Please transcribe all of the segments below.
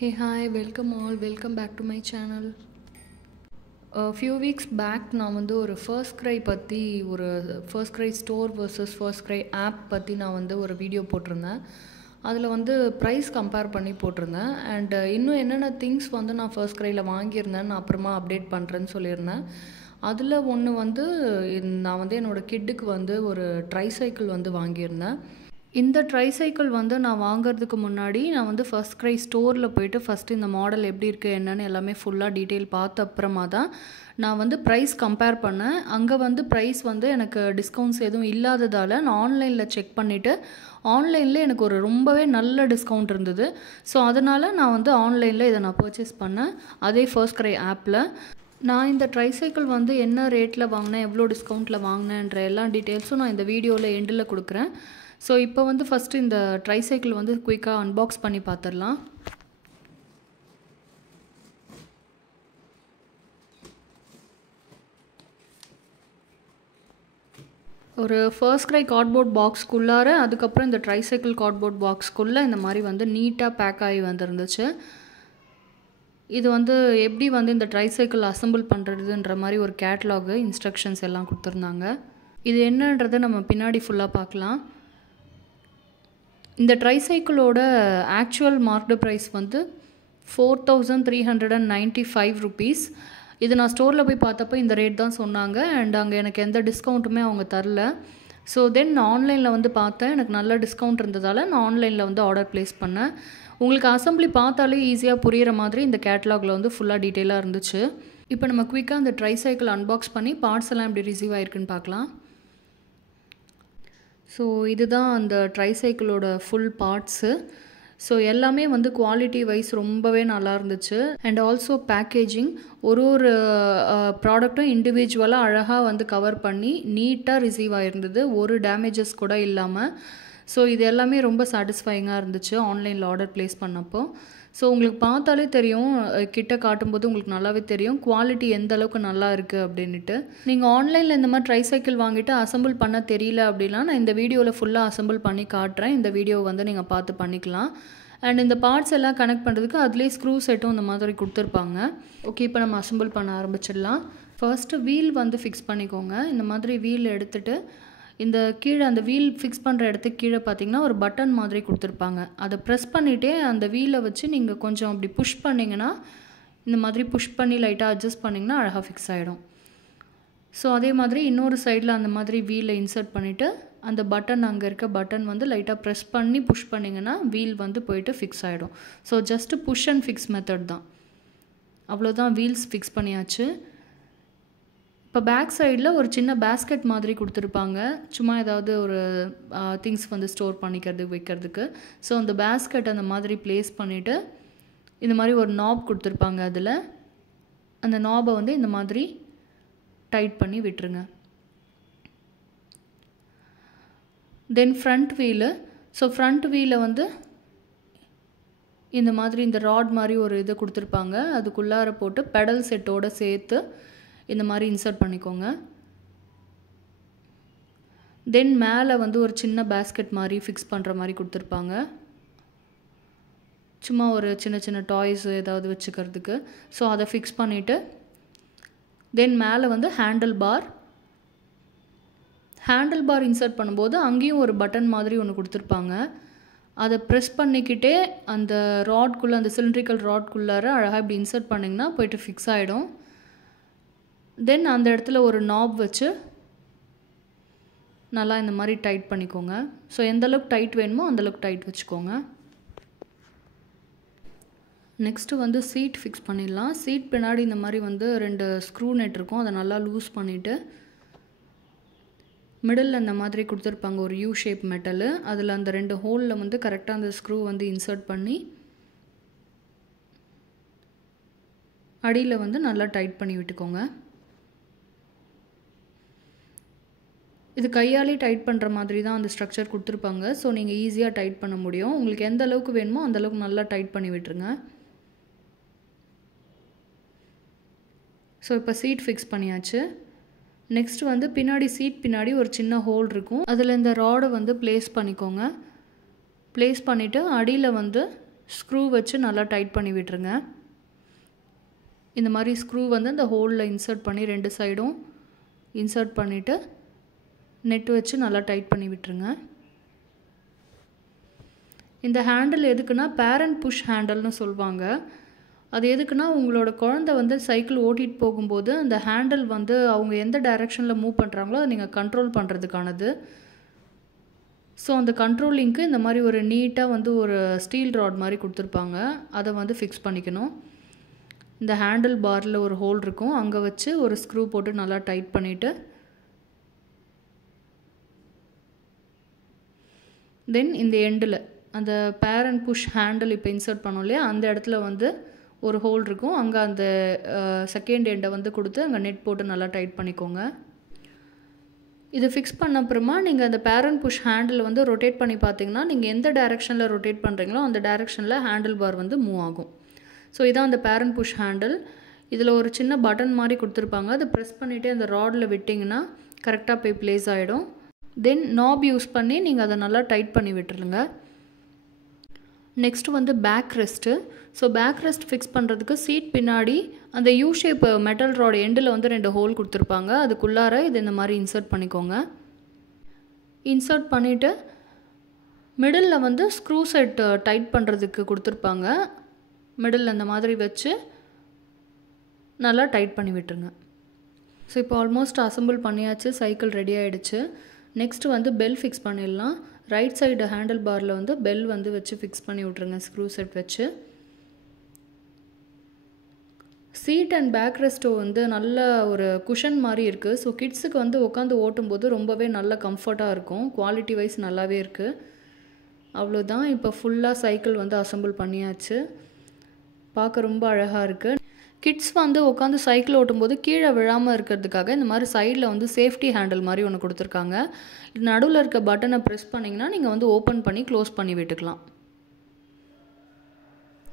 Hey, hi, welcome back to my channel. A few weeks back நான் வந்து ஒரு FirstCry பற்றி ஒரு FirstCry store vs FirstCry app பற்றி நான் வந்து ஒரு வீடியோ போட்டிருந்தேன். அதில் வந்து ப்ரைஸ் கம்பேர் பண்ணி போட்டிருந்தேன். அண்ட் இன்னும் என்னென்ன திங்ஸ் வந்து நான் ஃபர்ஸ்ட் க்ரையில் வாங்கியிருந்தேன், நான் அப்புறமா அப்டேட் பண்ணுறேன்னு சொல்லியிருந்தேன். அதில் ஒன்று வந்து நான் வந்து என்னோடய கிட்டுக்கு வந்து ஒரு ட்ரைசைக்கிள் வந்து வாங்கியிருந்தேன். இந்த ட்ரைசைக்கிள் வந்து நான் வாங்குறதுக்கு முன்னாடி நான் வந்து ஃபர்ஸ்ட் க்ரை ஸ்டோரில் போய்ட்டு ஃபஸ்ட்டு இந்த மாடல் எப்படி இருக்குது என்னன்னு எல்லாமே ஃபுல்லாக டீட்டெயில் பார்த்த அப்புறமா தான் நான் வந்து ப்ரைஸ் கம்பேர் பண்ணேன். அங்கே வந்து ப்ரைஸ் வந்து எனக்கு டிஸ்கவுண்ட்ஸ் எதுவும் இல்லாததால் நான் ஆன்லைனில் செக் பண்ணிவிட்டு ஆன்லைனில் எனக்கு ஒரு ரொம்பவே நல்ல டிஸ்கவுண்ட் இருந்தது. ஸோ அதனால் நான் வந்து ஆன்லைனில் இதை நான் பர்ச்சேஸ் பண்ணேன், அதே ஃபர்ஸ்ட் க்ரை ஆப்பில். நான் இந்த ட்ரைசைக்கிள் வந்து என்ன ரேட்டில் வாங்கினேன், எவ்வளோ டிஸ்கவுண்ட்டில் வாங்கினேன்ற எல்லா டீட்டெயில்ஸும் நான் இந்த வீடியோவில் எண்டில் கொடுக்குறேன். ஸோ இப்போ வந்து ஃபஸ்ட்டு இந்த ட்ரைசைக்கிள் வந்து குயிக்காக அன்பாக்ஸ் பண்ணி பார்த்துடலாம். ஒரு ஃபர்ஸ்ட் க்ரை கார்ட்போர்ட் பாக்ஸ்க்குள்ளார அதுக்கப்புறம் இந்த ட்ரைசைக்கிள் கார்ட்போர்ட் பாக்ஸ்க்குள்ளே இந்த மாதிரி வந்து நீட்டாக பேக் ஆகி வந்துருந்துச்சு. இது வந்து எப்படி வந்து இந்த ட்ரைசைக்கிள் அசம்பிள் பண்ணுறதுன்ற மாதிரி ஒரு கேட்லாகு இன்ஸ்ட்ரக்ஷன்ஸ் எல்லாம் கொடுத்துருந்தாங்க. இது என்னன்றதை நம்ம பின்னாடி ஃபுல்லாக பார்க்கலாம். இந்த ட்ரைசைக்கிளோட ஆக்சுவல் மார்க்டு ப்ரைஸ் வந்து 4395 ருபீஸ். இது நான் ஸ்டோரில் போய் பார்த்தப்போ இந்த ரேட் தான் சொன்னாங்க. அண்ட் அங்கே எனக்கு எந்த டிஸ்கவுண்ட்டுமே அவங்க தரல. ஸோ தென் நான் ஆன்லைனில் வந்து பார்த்தேன், எனக்கு நல்ல டிஸ்கவுண்ட் இருந்ததால் நான் ஆன்லைனில் வந்து ஆர்டர் ப்ளேஸ் பண்ணேன். உங்களுக்கு அசம்பிளி பார்த்தாலே ஈஸியாக புரிகிற மாதிரி இந்த கேட்லாகில் வந்து ஃபுல்லாக டீட்டெயிலாக இருந்துச்சு. இப்போ நம்ம குயிக்காக அந்த ட்ரைசைக்கிள் அன்பாக்ஸ் பண்ணி பார்ட்ஸ் எல்லாம் எப்படி ரிசீவ் ஆகிருக்குன்னு பார்க்கலாம். ஸோ இதுதான் அந்த ட்ரைசைக்கிளோட ஃபுல் பார்ட்ஸு. ஸோ எல்லாமே வந்து குவாலிட்டி வைஸ் ரொம்பவே நல்லா இருந்துச்சு. அண்ட் ஆல்சோ பேக்கேஜிங் ஒரு ப்ராடக்ட்டும் இண்டிவிஜுவலாக அழகாக வந்து கவர் பண்ணி நீட்டாக ரிசீவ் ஆகிருந்தது, ஒரு டேமேஜஸ் கூட இல்லாமல். ஸோ இது எல்லாமே ரொம்ப சாட்டிஸ்ஃபைங்காக இருந்துச்சு ஆன்லைனில் ஆர்டர் ப்ளேஸ் பண்ணப்போ. ஸோ உங்களுக்கு பார்த்தாலே தெரியும், கிட்ட காட்டும்போது உங்களுக்கு நல்லாவே தெரியும் குவாலிட்டி எந்த அளவுக்கு நல்லா இருக்குது அப்படின்ட்டு. நீங்கள் ஆன்லைனில் இந்த மாதிரி ட்ரைசைக்கிள் வாங்கிட்டு அசம்பிள் பண்ண தெரியல அப்படின்னா நான் இந்த வீடியோவில் ஃபுல்லாக அசம்பிள் பண்ணி காட்டுறேன். இந்த வீடியோ வந்து நீங்கள் பார்த்து பண்ணிக்கலாம். அண்ட் இந்த பார்ட்ஸ் எல்லாம் கனெக்ட் பண்ணுறதுக்கு அதுலேயே ஸ்க்ரூ செட்டும் இந்த மாதிரி கொடுத்துருப்பாங்க. ஓகே, இப்போ நம்ம அசம்பிள் பண்ண ஆரம்பிச்சிடலாம். ஃபர்ஸ்ட்டு வீல் வந்து ஃபிக்ஸ் பண்ணிக்கோங்க. இந்த மாதிரி வீல் எடுத்துகிட்டு இந்த கீழே அந்த வீல் ஃபிக்ஸ் பண்ணுற இடத்துக்கு கீழே பார்த்தீங்கன்னா ஒரு பட்டன் மாதிரி கொடுத்துருப்பாங்க. அதை ப்ரெஸ் பண்ணிவிட்டே அந்த வீலை வச்சு நீங்கள் கொஞ்சம் அப்படி புஷ் பண்ணிங்கன்னா, இந்த மாதிரி புஷ் பண்ணி லைட்டாக அட்ஜஸ்ட் பண்ணிங்கன்னா அழகாக ஃபிக்ஸ் ஆகிடும். ஸோ அதே மாதிரி இன்னொரு சைடில் அந்த மாதிரி வீலை இன்சர்ட் பண்ணிவிட்டு அந்த பட்டன், அங்கே இருக்க பட்டன் வந்து லைட்டாக ப்ரெஸ் பண்ணி புஷ் பண்ணிங்கன்னா வீல் வந்து போயிட்டு ஃபிக்ஸ் ஆகிடும். So just push and fix method தான், அவ்வளோதான். வீல்ஸ் ஃபிக்ஸ் பண்ணியாச்சு. இப்போ பேக் சைடில் ஒரு சின்ன பேஸ்கெட் மாதிரி கொடுத்துருப்பாங்க, சும்மா ஏதாவது ஒரு திங்ஸ் வந்து ஸ்டோர் பண்ணிக்கிறதுக்கு வைக்கிறதுக்கு. ஸோ அந்த பேஸ்கெட் அந்த மாதிரி ப்ளேஸ் பண்ணிவிட்டு இந்த மாதிரி ஒரு நாப் கொடுத்துருப்பாங்க. அதில் அந்த நாபை வந்து இந்த மாதிரி டைட் பண்ணி விட்டுருங்க. Then front wheel. So front வீலை வந்து இந்த மாதிரி இந்த ராட் மாதிரி ஒரு இதை கொடுத்துருப்பாங்க, அதுக்குள்ளார போட்டு பெடல் செட்டோடு சேர்த்து இந்த மாதிரி இன்சர்ட் பண்ணிக்கோங்க. தென் மேலே வந்து ஒரு சின்ன பேஸ்கெட் மாதிரி ஃபிக்ஸ் பண்ணுற மாதிரி கொடுத்துருப்பாங்க, சும்மா ஒரு சின்ன சின்ன டாய்ஸ் ஏதாவது வச்சுக்கிறதுக்கு. ஸோ அதை ஃபிக்ஸ் பண்ணிவிட்டு தென் மேலே வந்து ஹேண்டில் பார் இன்சர்ட் பண்ணும்போது அங்கேயும் ஒரு பட்டன் மாதிரி ஒன்று கொடுத்துருப்பாங்க. அதை ப்ரெஸ் பண்ணிக்கிட்டே அந்த ராட்குள்ளே, அந்த சிலிண்ட்ரிக்கல் ராட்குள்ளார அழகாக இப்படி இன்சர்ட் பண்ணிங்கன்னா போய்ட்டு ஃபிக்ஸ் ஆகிடும். தென் அந்த இடத்துல ஒரு நாப் வச்சு நல்லா இந்த மாதிரி டைட் பண்ணிக்கோங்க. ஸோ எந்தளவுக்கு டைட் வேணுமோ அந்தளவுக்கு டைட் வச்சுக்கோங்க. நெக்ஸ்ட்டு வந்து சீட் ஃபிக்ஸ் பண்ணிடலாம். சீட் பின்னாடி இந்த மாதிரி வந்து 2 ஸ்க்ரூ நெட் இருக்கும், அதை நல்லா லூஸ் பண்ணிவிட்டு மிடில் இந்த மாதிரி கொடுத்துருப்பாங்க ஒரு யூ ஷேப் மெட்டலு, அதில் அந்த 2 ஹோலில் வந்து கரெக்டாக அந்த ஸ்க்ரூ வந்து இன்சர்ட் பண்ணி அடியில் வந்து நல்லா டைட் பண்ணி விட்டுக்கோங்க. இது கையாலே டைட் பண்ணுற மாதிரி தான் அந்த ஸ்ட்ரக்சர் கொடுத்துருப்பாங்க. ஸோ நீங்கள் ஈஸியாக டைட் பண்ண முடியும். உங்களுக்கு எந்த அளவுக்கு வேணுமோ அந்தளவுக்கு நல்லா டைட் பண்ணி விட்டுருங்க. ஸோ இப்போ சீட் ஃபிக்ஸ் பண்ணியாச்சு. நெக்ஸ்ட் வந்து பின்னாடி சீட் பின்னாடி ஒரு சின்ன ஹோல் இருக்கும், அதில் இந்த ராடை வந்து ப்ளேஸ் பண்ணிக்கோங்க. ப்ளேஸ் பண்ணிவிட்டு அடியில் வந்து ஸ்க்ரூ வச்சு நல்லா டைட் பண்ணி விட்டுருங்க. இந்த மாதிரி ஸ்க்ரூ வந்து அந்த ஹோலில் இன்சர்ட் பண்ணி 2 சைடும் இன்சர்ட் பண்ணிவிட்டு நெட் வச்சு நல்லா டைட் பண்ணி விட்டுருங்க. இந்த ஹேண்டில் எதுக்குன்னா பேரண்ட் புஷ் ஹேண்டில்னு சொல்லுவாங்க. அது எதுக்குன்னா உங்களோட குழந்தை வந்து சைக்கிள் ஓட்டிகிட்டு போகும்போது அந்த ஹேண்டில் வந்து அவங்க எந்த டைரெக்ஷனில் மூவ் பண்ணுறாங்களோ அதை நீங்கள் கண்ட்ரோல் பண்ணுறதுக்கானது. ஸோ அந்த கண்ட்ரோலிங்க்கு இந்த மாதிரி ஒரு நீட்டாக வந்து ஒரு ஸ்டீல் ராட் மாதிரி கொடுத்துருப்பாங்க. அதை வந்து ஃபிக்ஸ் பண்ணிக்கணும். இந்த ஹேண்டில் பாரில் ஒரு ஹோல் இருக்கும், அங்கே வச்சு ஒரு ஸ்க்ரூ போட்டு நல்லா டைட் பண்ணிவிட்டு தென் இந்த எண்டில் அந்த பேரண்ட் புஷ் ஹேண்டில் இப்போ இன்சர்ட் பண்ணோம் இல்லையா, அந்த இடத்துல வந்து ஒரு ஹோல் இருக்கும், அங்கே அந்த செகண்ட் எண்டை வந்து கொடுத்து அங்கே நெட் போட்டு நல்லா டைட் பண்ணிக்கோங்க. இதை ஃபிக்ஸ் பண்ண அப்புறமா நீங்கள் அந்த பேரண்ட் புஷ் ஹேண்டில் வந்து ரொட்டேட் பண்ணி பார்த்தீங்கன்னா நீங்கள் எந்த டைரெக்ஷனில் ரொட்டேட் பண்ணுறீங்களோ அந்த டைரெக்ஷனில் ஹேண்டில் பார் வந்து மூவ் ஆகும். ஸோ இதான் அந்த பேரண்ட் புஷ் ஹேண்டில். இதில் ஒரு சின்ன பட்டன் மாதிரி கொடுத்துருப்பாங்க, அதை ப்ரெஸ் பண்ணிவிட்டு அந்த ராடில் விட்டிங்கன்னா கரெக்டாக போய் ப்ளேஸ் ஆகிடும். தென் நாப் யூஸ் பண்ணி நீங்கள் அதை நல்லா டைட் பண்ணி விட்டுருங்க. நெக்ஸ்ட் வந்து back rest. So back rest fix பண்ணுறதுக்கு சீட் பின்னாடி அந்த யூ ஷேப் மெட்டல் ராட் எண்டில் வந்து 2 ஹோல் கொடுத்துருப்பாங்க, அதுக்குள்ளார இது இந்த மாதிரி இன்சர்ட் பண்ணிக்கோங்க. இன்சர்ட் பண்ணிவிட்டு மிடில் வந்து ஸ்க்ரூ செட் டைட் பண்ணுறதுக்கு கொடுத்துருப்பாங்க, மிடில் அந்த மாதிரி வச்சு நல்லா டைட் பண்ணி விட்டுருங்க. ஸோ இப்போ ஆல்மோஸ்ட் அசம்பிள் பண்ணியாச்சு, சைக்கிள் ரெடி ஆகிடுச்சு. நெக்ஸ்ட்டு வந்து பெல் ஃபிக்ஸ் பண்ணிடலாம். ரைட் சைடு ஹேண்டில் பாரில் வந்து பெல் வந்து வச்சு ஃபிக்ஸ் பண்ணி விட்ருங்க ஸ்க்ரூ செட் வச்சு. சீட் அண்ட் பேக் ரெஸ்ட்டோ வந்து நல்ல ஒரு குஷன் மாதிரி இருக்குது. ஸோ கிட்ஸுக்கு வந்து உட்காந்து ஓட்டும்போது ரொம்பவே நல்ல கம்ஃபர்ட்டாக இருக்கும், குவாலிட்டி வைஸ் நல்லாவே இருக்குது. அவ்வளோதான், இப்போ ஃபுல்லாக சைக்கிள் வந்து அசம்பிள் பண்ணியாச்சு. பார்க்க ரொம்ப அழகாக இருக்குது. கிட்ஸ் வந்து உட்காந்து சைக்கிள் ஓட்டும்போது கீழே விழாமல் இருக்கிறதுக்காக இந்த மாதிரி சைடில் வந்து சேஃப்டி ஹேண்டில் மாதிரி ஒன்று கொடுத்துருக்காங்க. இது நடுவில் இருக்க பட்டனை ப்ரெஸ் பண்ணிங்கன்னா நீங்கள் வந்து ஓப்பன் பண்ணி க்ளோஸ் பண்ணி விட்டுக்கலாம்.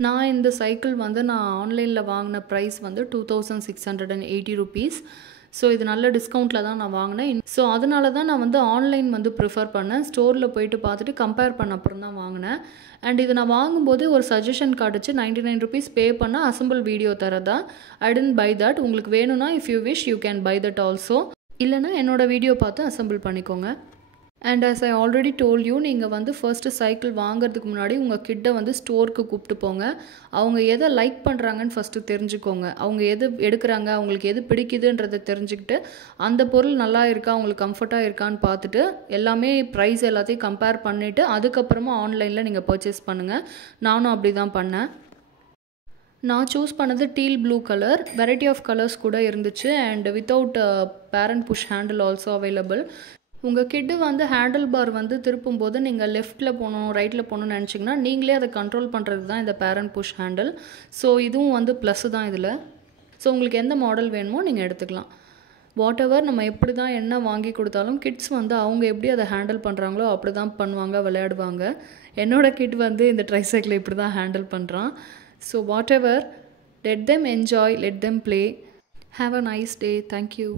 நான் இந்த சைக்கிள் வந்து நான் ஆன்லைனில் வாங்கின ப்ரைஸ் வந்து 2680 rupees. ஸோ இது நல்ல டிஸ்கவுண்ட்டில் தான் நான் வாங்கினேன். ஸோ அதனால தான் நான் வந்து ஆன்லைன் வந்து ப்ரிஃபர் பண்ணேன். ஸ்டோரில் போயிட்டு பார்த்துட்டு கம்பேர் பண்ண அப்புறம் தான் வாங்கினேன். அண்ட் இது நான் வாங்கும்போது ஒரு சஜஷன் காட்டுச்சு, 99 rupees பே பண்ணால் அசம்பிள் வீடியோ தரதா. I tend buy that. உங்களுக்கு வேணும்னா if you wish you can buy that also. இல்லைனா என்னோடய வீடியோ பார்த்து அசம்பிள் பண்ணிக்கோங்க. And as I already told you, நீங்கள் வந்து ஃபர்ஸ்ட்டு சைக்கிள் வாங்குறதுக்கு முன்னாடி உங்கள் கிட்ட வந்து ஸ்டோருக்கு கூப்பிட்டு போங்க. அவங்க எதை லைக் பண்ணுறாங்கன்னு ஃபஸ்ட்டு தெரிஞ்சுக்கோங்க. அவங்க எது எடுக்கிறாங்க, அவங்களுக்கு எது பிடிக்குதுன்றதை தெரிஞ்சுக்கிட்டு அந்த பொருள் நல்லா இருக்கா, அவங்களுக்கு கம்ஃபர்ட்டாக இருக்கான்னு பார்த்துட்டு எல்லாமே ப்ரைஸ் எல்லாத்தையும் கம்பேர் பண்ணிவிட்டு அதுக்கப்புறமா ஆன்லைனில் நீங்கள் பர்ச்சேஸ் பண்ணுங்கள். நானும் அப்படி தான் பண்ணேன். நான் சூஸ் பண்ணது teal blue colour. Variety of colours கூட இருந்துச்சு. And without parent push handle also available. உங்கள் கிட்டு வந்து ஹேண்டில் பார் வந்து திருப்பும்போது நீங்கள் லெஃப்ட்டில் போகணும் ரைட்டில் போகணும்னு நினச்சிங்கன்னா நீங்களே அதை கண்ட்ரோல் பண்ணுறது தான் இந்த பேரண்ட் புஷ் ஹேண்டில். ஸோ இதுவும் வந்து ப்ளஸ் தான் இதில். ஸோ உங்களுக்கு எந்த மாடல் வேணுமோ நீங்கள் எடுத்துக்கலாம். வாட் எவர் நம்ம எப்படி தான் என்ன வாங்கி கொடுத்தாலும் கிட்ஸ் வந்து அவங்க எப்படி அதை ஹேண்டில் பண்ணுறாங்களோ அப்படி தான் பண்ணுவாங்க, விளையாடுவாங்க. என்னோடய கிட் வந்து இந்த ட்ரைசைக்கிளை இப்படி தான் ஹேண்டில் பண்ணுறான். So what ever, let them enjoy, let them play. Have a nice day. Thank you.